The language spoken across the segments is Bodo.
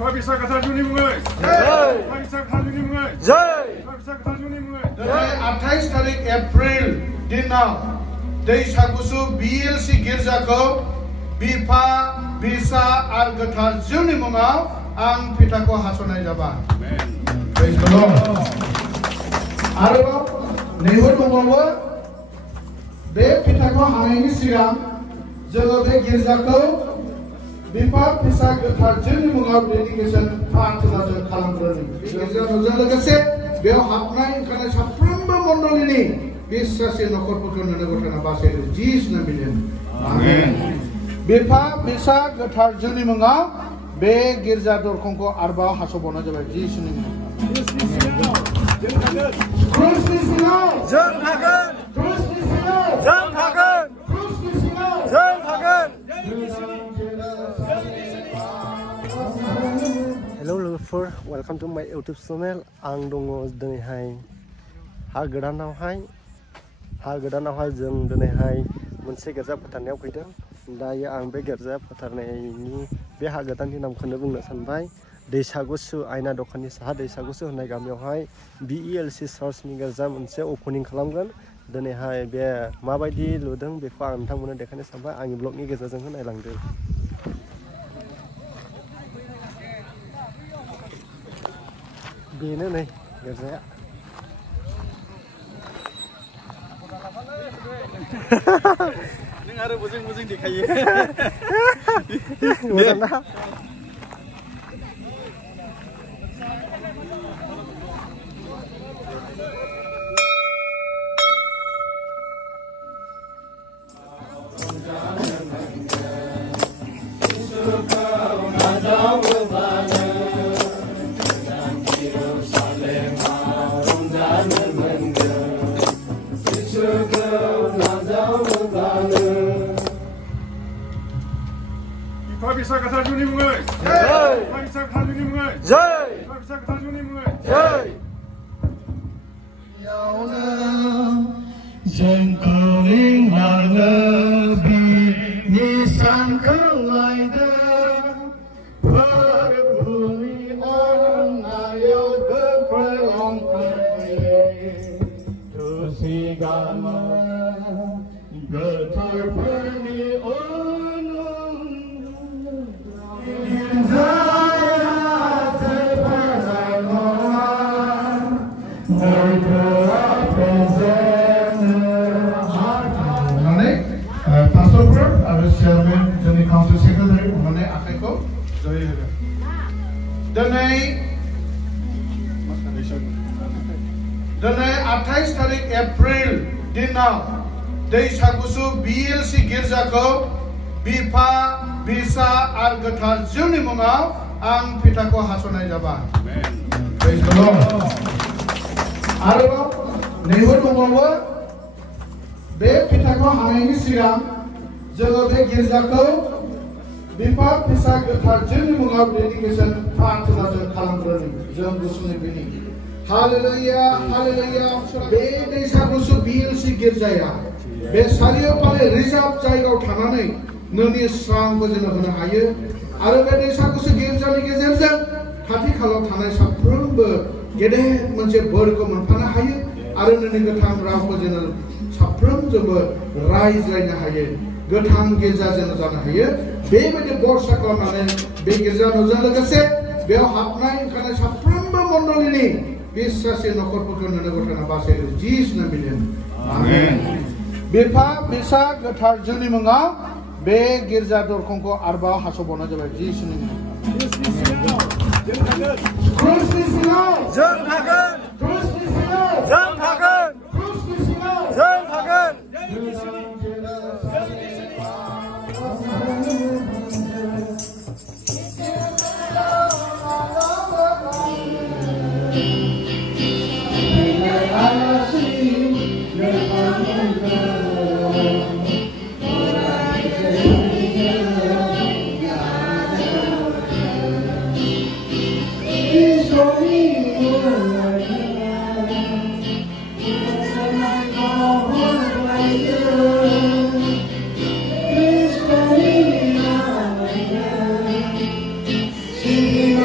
Bisa kata Juni Mungai. Bisa kata Juni Mungai. Bisa kata Juni Mungai. 28 तारिख एप्रिल दिनाव दैसागुसु बिएलसि गिर्जाखौ बिफा बिसा आरो गोथार जिउनि मुङाव आं फिथाखौ हास'नाय जाबाय। Praise the Lord. आरोबाव नैबो दंबावो बे फिथाखौ हानायनि सिगां जोङो बे गिर्जाखौ बिफा फिसा गोथार जिउनि मुङाव डेडिकेसन प्रार्थनाजों खालामग्रोदों। बे गिर्जाजों लोगोसे बेयाव हाबनाय ओंखारनाय साफ्रोमबो मण्डलीनि बिश्वासी नखरफोरखौ नुनो गथायना बासायदों जिसुनि नामजों आमेन। बिफा फिसा गोथार जिउनि मुङाव बे गिर्जा दरखंखौ आरोबाव हास'बावनाय जाबाय जिसुनि मुङाव। क्रुसनि सिङाव जों थागोन। क्रुसनि सिङाव जों थागोन। क्रुसनि सिङाव जों थागोन। Hello लोगोफोर, वेलकाम टू माय यूट्यूब चैनल। आं दङ दिनैहाय हा गोदानावहाय जों दिनैहाय मोनसे गिर्जा फोथारनायाव फैदों। दायो आं बे गिर्जा फोथारनायनि बे हा गोदाननि नामखौनो बुंनो सानबाय। दैसागुसु आयना दखाननि साहा दैसागुसु होननाय गामियावहाय बिएलसि चार्चनि गिर्जा मोनसे ओपनिं खालामगोन। दिनैहाय बे माबायदि लुदों बेखौ आं नोंथांमोननो देखायनो सानबाय। आंनि ब्लगनि गेजेरजों नायलांदो। बेनो नै गिर्जाया। नों आरो बोजों देखायो। मोजां ना? Bisa kata Juni Mungai. Bisa kata Juni Mungai. Bisa kata Juni Mungai. Jengkeling harlebi nisan kelaida berbunyi orang ayo berperang tersigama getar perni जोंनि काउन्सिल सेक्रेटारि उन्होंने आखाइखौ जयै होगोन। दिनै 28 तारिख एप्रिल दिनाव दैसागुसु बिएलसि गिर्जाखौ बिफा बिसा आरो गोथार जिउनि मुङाव आं फिथाखौ हास'नाय जाबाय। Praise the Lord. आरोबाव नैबो दंबावो बे फिथाखौ हानायनि सिगां जोङो बे गिर्जाखौ बिफा फिसा गोथार जिउनि मुङाव डेडिकेसन प्रार्थनाजों खालामग्रोदों। जों गुसुङै बिनि हालेलुया हालेलुया। बे दैसागुसु बिएलसि गिर्जाया बे सारिय'फाले रिजार्भ जायगायाव थानानै नोंनि स्रांखौ जोङो होनो हायो आरो बे दैसागुसु गिर्जानि गेजेरजों खाथि खालायाव थानाय साफ्रोमबो गेदेर मोनसे बोरखौ मोनफानो हायो आरो नोंनि गोथां रावखौ जोङो साफ्रोमजोंबो रायज्लायनो हायो। गोथां गिर्जा जों जानो हायो। बेबायदि बरसा खालामनानै बे गिर्जाजों लोगोसे बेयाव हाबनाय ओंखारनाय साफ्रोमबो मण्डलीनि बिश्वासी नखरफोरखौ नुनो गथायना बासायदों जिसुनि नामजों आमेन। बिफा फिसा गोथार जिउनि मुङाव बे गिर्जा दरखंखौ आरोबाव हास'बावनाय जाबाय जिसुनि मुङाव। क्रुसनि सिङाव जों थागोन। क्रुसनि सिङाव जों थागोन। क्रुसनि सिङाव जों थागोन। Sing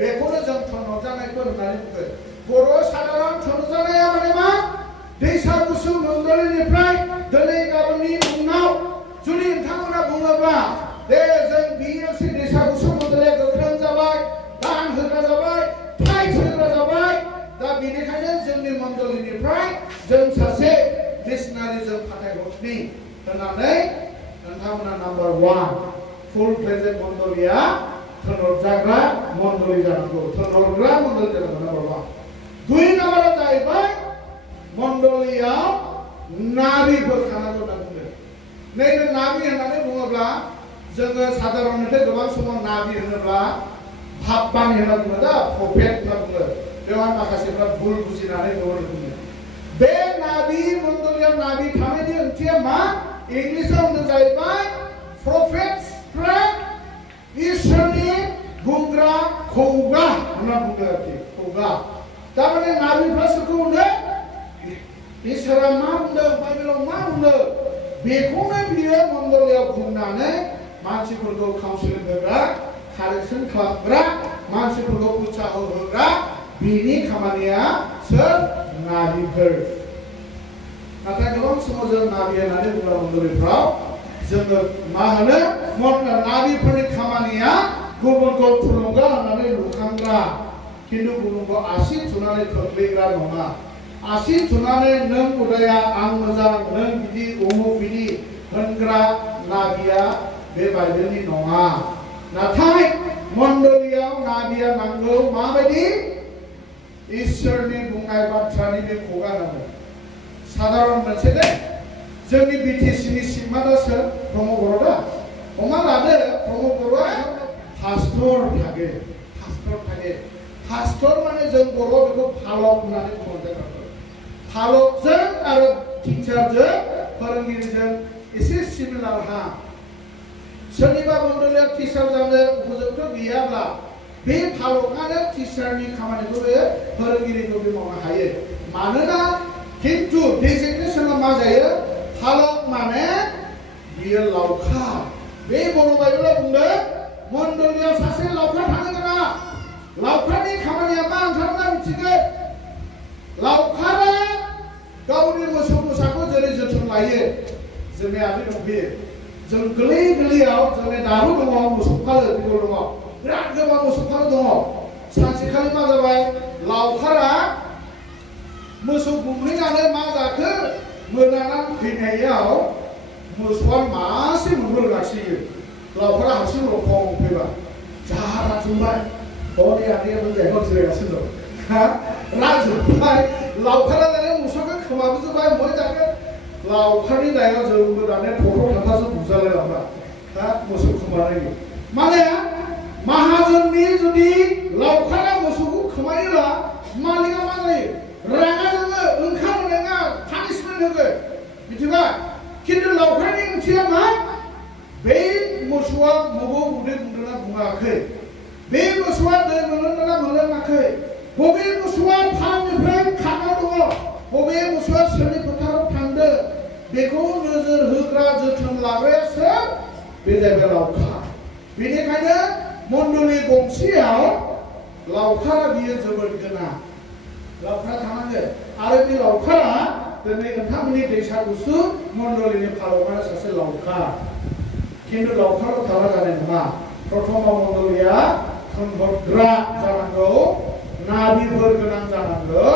बेखौनो जों थनजानायफोर होननानै बुङो। बर' साधारन थनजानाया माने मा? गुसु मण्डलीनिफ्राय दिनै गाबोननि उनाव जुदि नोंथांमोना बुङोब्ला दे जों BLC दैसा गुसु मण्डलीया गोख्रों जाबाय दान होग्रा जाबाय टाइट होग्रा जाबाय दा बेनिखायनो जोंनि मण्डलीनिफ्राय जों सासे मिशनारि जों फाथायहरनि होननानै नोंथांमोना नाम्बार 1 फुल प्लेजेड मण्डलीया थोनहरजाग्रा मण्डली जानांगौ थोनहरग्रा मण्डली जानांगौ नाम्बार 1 दुइ नाम्बारा जाहैबाय मण्डलीयाव नाबिफोर थानांगौ होनना बुंदों नैबे नाबि होननानै बुङोब्ला जोङो साधारनथे गोबां समाव नाबि होनोब्ला भाबबान होनना बुङो दा प्रफेट होनना बुङो बेवहाय माखासेफ्रा भुल बुजिनानै दङ बुङो बे नाबि मण्डलीयाव नाबि थानायनि ओंथिया मा इंलिसाव होनदों जाहैबाय प्रफेट्सफ्रा इसोरनि बुंग्रा खौगा होनना बुङो आरोखि खौगा तारमाने नाबिफ्रा सोरखौ होनो इसोरा मा बुंदों बाइबेलाव मा बुंदों बेखौनो बियो मण्डलीयाव बुंनानै मानसिफोरखौ काउन्सिलिं होग्रा कारेक्सन खालामग्रा मानसिफोरखौ उत्साह होग्रा बिनि खामानिया सोर नाबिफोर नाथाय गोबां समाव जों नाबि होननानै बुङो मण्डलीफ्राव जोङो मा होनो नाबिफोरनि खामानिया गुबुनखौ थुलुंगा होनानै लुखांग्रा खिन्थु गुबुनखौ आसि थुनानै खोख्लैग्रा नङा आसि थुनानै नों उदाया आं मोजां नों बिदि उमुक बिदि होनग्रा नाबिया बे बाइबेलनि नङा नाथाय मण्डलीयाव नाबिया नांगौ माबायदि इसोरनि बुंनाय बाथ्रानि बे खुगा नांगौ साधारन मोनसे दे जोंनि BTCनि सिङाव सोर प्रमद बर' दा हमना लादो प्रमद बर'आ पास्टर थागे पास्टर माने जों बर' बेखौ फालक होननानै बुङो फालकजों आरो टिचारजों फोरोंगिरिजों एसे सिमिलार हा सोरनिबा मण्डलीयाव टिचार जानो उपयुक्त गैयाब्ला बे फालकआनो टिचारनि खामानिखौ बे फोरोंगिरिखौ बे मावनो हायो मानोना किन्तु डेजिगनेसना मा जायो फालक माने बियो लावखार बे बर' बाइबेलाव बुंदों मण्डलीयाव सासे लावखार थानो गोनां लावखारनि खामानिया मा नोंथांमोना मिथिगौ लावखारा गावनि मोसौ मोसाखौ जेरै जोथोन लायो जोंनि आदै दंफैयो जों गोरलैयाव जोंनि दाबो दङ मोसौ फालो दङ बिराद गोबां मोसौ फालो दङ सानसेखालि मा जाबाय लावखारा मोसौ गुमहैनानै मा जाखो मोनानानै फैनायाव मोसौआ मासे मोनबोगासिनो लावखारा हारसिं रखम फैबाय जाहा जोंबाय हनै आदैया मोजाङै जिरायगासिनो दं राजोब्बाय लावखारा दानिया मोसौखौ खोमाबो जोबाय मै जागोन लावखारनि दायाव जोंबो दानिया थथ' थांथासो बुजालाय लांबाय मोसौ खोमानायनि माने माहाजोननि जुदि लावखारा मोसौखौ खोमायोब्ला मालिका मा जायो रागा जोङो ओंखाम होनाङा पानिशमेन्ट होगोन मिथिबाय खिन्थु लावखारनि ओंथिया मा बे मोसौआ बबाव उदै बुंदोंना बुङाखै बे मोसौआ दै मोनलोंदोंना मोनलोङाखै बबे मोसौआ फार्मनिफ्राय खारना दङ बबे मोसौआ सोरनि फोथाराव थांदों बेखौ नोजोर होग्रा जोथोन लाग्रायासो बे जाहैबाय लावखार बेनिखायनो मण्डली गंसेयाव लावखारा बियो जोबोद गोनां लावखारा थानांगोन आरो बे लावखारा दिनै नोंथांमोननि दैसा गुसु मण्डलीनि फालकआनो सासे लावखार खिन्थु लावखाराव थाबा जानाय नङा प्रथमाव मण्डलीया थोनहरग्रा जानांगौ नाबिफोर गोनां जानांगौ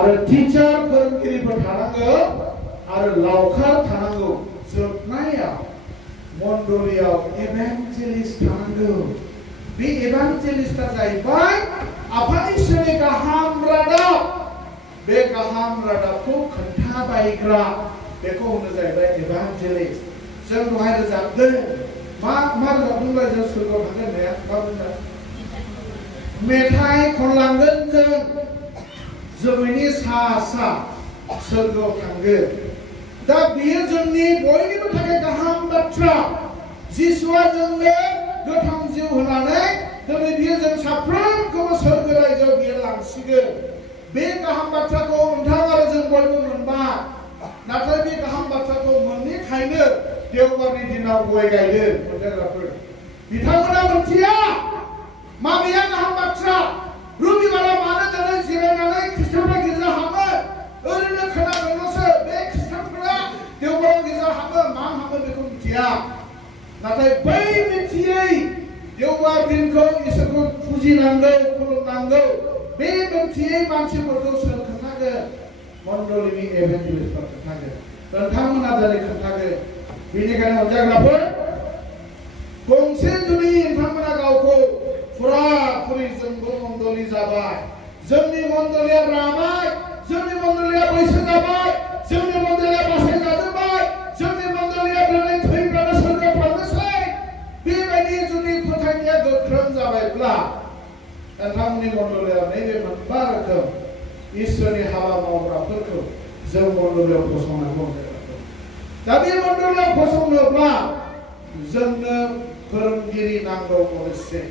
आरो टिचार फोरोंगिरिफोर थानांगौ आरो लावखार थानांगौ जोबनायाव मण्डलीयाव इभान्जेलिस्ट थानांगौ बे इभान्जेलिस्टआ जाहैबाय आफानि इसोरनि गाहाम रादाब बे गाहाम रादाबखौ खोन्थाबायग्रा बेखौ होनो जाहैबाय इभान्जेलिस्ट जों दहाय रोजाबदों मा रोजाबदोंब्ला जों सोरगोआव थांगोन होननाया मा बुंदों मेथाइ खनलांगोन जों जोमैनि सा सोरगोआव थांगोन दा बियो जोंनि बयनिबो थाखाय गाहाम बाथ्रा जिसुआ जोंनो गोथां जिउ होनानै दिनै बियो जों साफ्रोमखौबो सोरगो रायजोआव बियो लांसिगोन बे गाहाम बाथ्राखौ नोंथां आरो जों बयबो मोनबाय नाथाय बे गाहाम बाथ्राखौ मोनैखायनो देवबारनि दिनाव गय गायदों मोनजाग्राफोर बिथांमोना मोनथिया माबेया गाहाम बाथ्रा रबिबाराव मानो दिनै जिरायनानै ख्रिस्टानफ्रा गिर्जा हाबो ओरैनो खोनादोंल'सो नाथाय बै मिथियै देवबार दिनखौ इसोरखौ फुजिनांगौ खुलुमनांगौ बे मिथियै मानसिफोरखौ सोर खोन्थागोन मण्डलिनि एभेन्जेलिस्टफोर खोन्थागोन नोंथांमोना दिनै खोन्थागोन बेनिखायनो अनजाग्राफोर गंसे जुदि नोंथांमोना गावखौ फुरा फुरि जोंबो मण्डलि जाबाय जोंनि मण्डलिया राबाय जोंनि मण्डलिया बैसो जाबाय जोंनि मण्डलिया बासाय जाजोब्बाय जोंनि मण्डलिया दिनै थैब्लाबो सोरगोआव थांनोसै बेबायदि जुदि फोथायनाया गोख्रों जाबायब्ला नोंथांमोननि मण्डलिया नैबे मोनबा रोखोम इसोरनि हाबा मावग्राफोरखौ जों मण्डलियाव फसंनांगौ दा बे मण्डलियाव फसंनोब्ला जोंनो फोरोंगिरि नांगौ अबयसे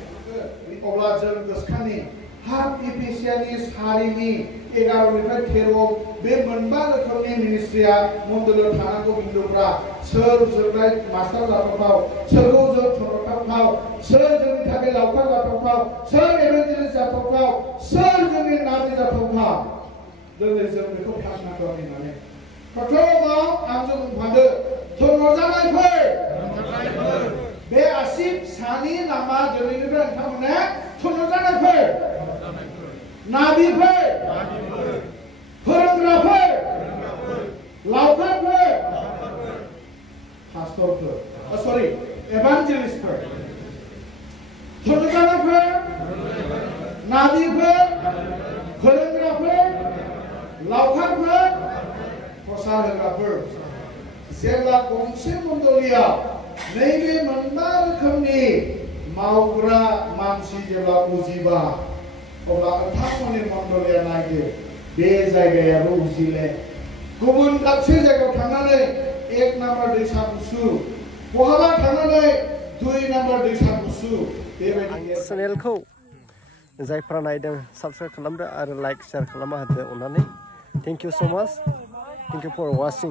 अब्ला जों गोसोखांनि हाफ इफिसियानि सारिनि 11निफ्राय 13 बे मोनबा रोखोमनि मिनिस्ट्रिया मण्डलियाव थानांगौ बिन्दुफ्रा सोर जोंलाय मास्टार जाथावथाव सोरखौ जों थरथावथाव सोर जोंनि थाखाय लावखार जाथावथाव सोर एभेन्जेलिस्ट जाथावथाव सोर जोंनि नाबि जाथावथाव दिनै जों बेखौ फालिनांगौ होननानै प्रथमाव आं जों बुंफादो थुनहरजानायफोर बे आसिफ सानि नामा दिनैनिफ्राय नोंथांमोना थुनहरजानायफोर नाबिफोर फोरोंग्राफोर लावखारफोर पास्टरफोर सरि एभान्जेलिस्टफोर थुनहरजानायफोर नाबिफोर फोरोंग्राफोर लावखारफोर प्रसार होग्राफोर जेब्ला गंसे मण्डलियाव नैबे मोनबा रोखोमनि मावग्रा मानसि जेब्ला उजिबा अब्ला नोंथांमोननि मण्डलिया नायदो बे जायगायाबो उजिले गुबुन दाबसे जायगायाव थांनानै 1 नाम्बार दैसा गुसु बहाबा थांनानै 2 नाम्बार दैसा गुसु बेबायदि चेनेलखौ जायफ्रा नायदों साबस्क्राइब खालामदो आरो लाइक शेयार खालामना होदो अननानै थेंक इउ सो माच थेंक इउ फर वाचिं